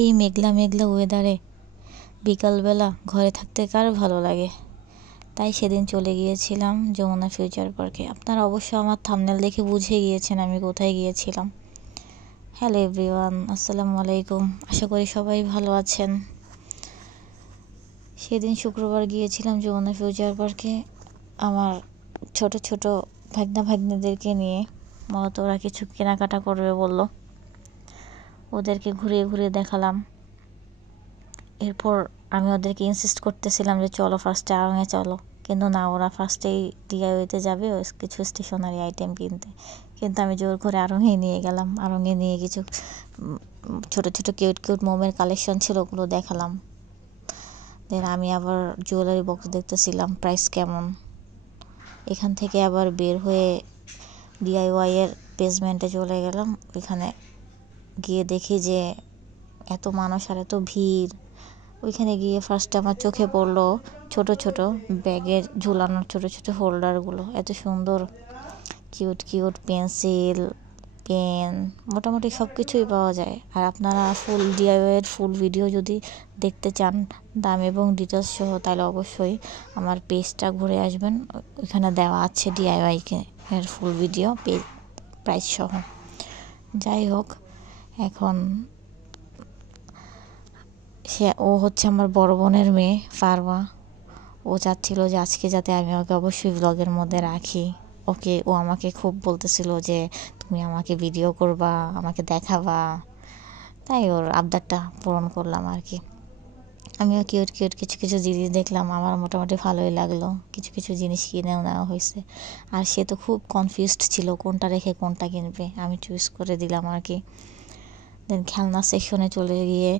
এই মেঘলা মেঘলা ওয়েদারে বিকালবেলা ঘরে থাকতে কার ভালো লাগে। তাই সেদিন চলে গিয়েছিলাম যমুনা ফিউচার পার্কে। আপনারা অবশ্য আমার থাম্বনেল দেখে বুঝে গিয়েছেন আমি কোথায় গিয়েছিলাম। হ্যালো এভরিওয়ান, আসসালামু আলাইকুম। আশা করি সবাই ভালো আছেন। সেদিন শুক্রবার গিয়েছিলাম যমুনা ফিউচার পার্কে আমার ছোট ছোট ভাগ্নাদেরকে নিয়ে। মূলত ওরা কিছু কেনাকাটা করবে বলল, ওদেরকে ঘুরিয়ে ঘুরিয়ে দেখালাম। এরপর আমি ওদেরকে ইনসিস্ট করতেছিলাম যে চলো ফার্স্টে আড়ংয়ে চলো, কিন্তু না, ওরা ফার্স্টেই ডিআইওয়াইতে যাবে কিছু স্টেশনারি আইটেম কিনতে। কিন্তু আমি জোর করে আড়ংয়ে নিয়ে গেলাম। আড়ংয়ে নিয়ে কিছু ছোট ছোট কিউট মোমের কালেকশন ছিল, ওগুলো দেখালাম। দেন আমি আবার জুয়েলারি বক্স দেখতেছিলাম প্রাইস কেমন। এখান থেকে আবার বের হয়ে ডিআইওয়াইয়ের বেসমেন্টে চলে গেলাম। ওইখানে গিয়ে দেখি যে এত মানুষ আর এত ভিড়। ওইখানে গিয়ে ফার্স্টে আমার চোখে পড়লো ছোট ছোট ব্যাগের ঝুলানোর ছোট ছোট হোল্ডারগুলো। এত সুন্দর কিউট পেন্সিল, পেন, মোটামুটি সব কিছুই পাওয়া যায়। আর আপনারা ফুল ডিআইওয়াইয়ের ফুল ভিডিও যদি দেখতে চান দাম এবং ডিটেলস সহ, তাহলে অবশ্যই আমার পেজটা ঘুরে আসবেন। ওইখানে দেওয়া আছে ডিআইওয়াই এর ফুল ভিডিও প্রাইস সহ। যাই হোক, এখন ও হচ্ছে আমার বড় বোনের মেয়ে ফারওয়া। ও চাচ্ছিল যে আজকে যাতে আমি ওকে অবশ্যই ব্লগের মধ্যে রাখি। ও আমাকে খুব বলতেছিল যে তুমি আমাকে ভিডিও করবা, আমাকে দেখাবা। তাই ওর আবদারটা পূরণ করলাম আর কি। আমিও কিউট কিছু জিনিস দেখলাম, আমার মোটামুটি ভালোই লাগলো। কিছু জিনিস কিনেও নেওয়া হয়েছে। আর সে তো খুব কনফিউজড ছিল কোনটা রেখে কোনটা কিনবে। আমি চুজ করে দিলাম আর কি। দেন খেলনা সেকশনে চলে গিয়ে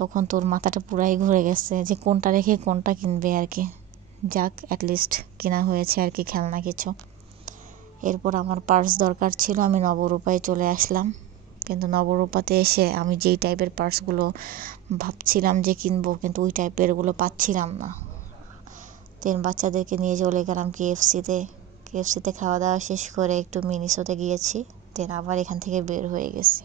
তখন তোর মাথাটা পুরাই ঘুরে গেছে যে কোনটা রেখে কোনটা কিনবে আর কি। যাক, অ্যাটলিস্ট কেনা হয়েছে আর কি খেলনা কিছু। এরপর আমার পার্স দরকার ছিল, আমি নবরূপায় চলে আসলাম। কিন্তু নবরূপাতে এসে আমি যেই টাইপের পার্সগুলো ভাবছিলাম যে কিনবো, কিন্তু ওই টাইপেরগুলো পাচ্ছিলাম না। দেন বাচ্চাদেরকে নিয়ে চলে গেলাম কেএফসিতে খাওয়া দাওয়া শেষ করে একটু মিনিসোতে গিয়েছি। দেন আবার এখান থেকে বের হয়ে গেছি।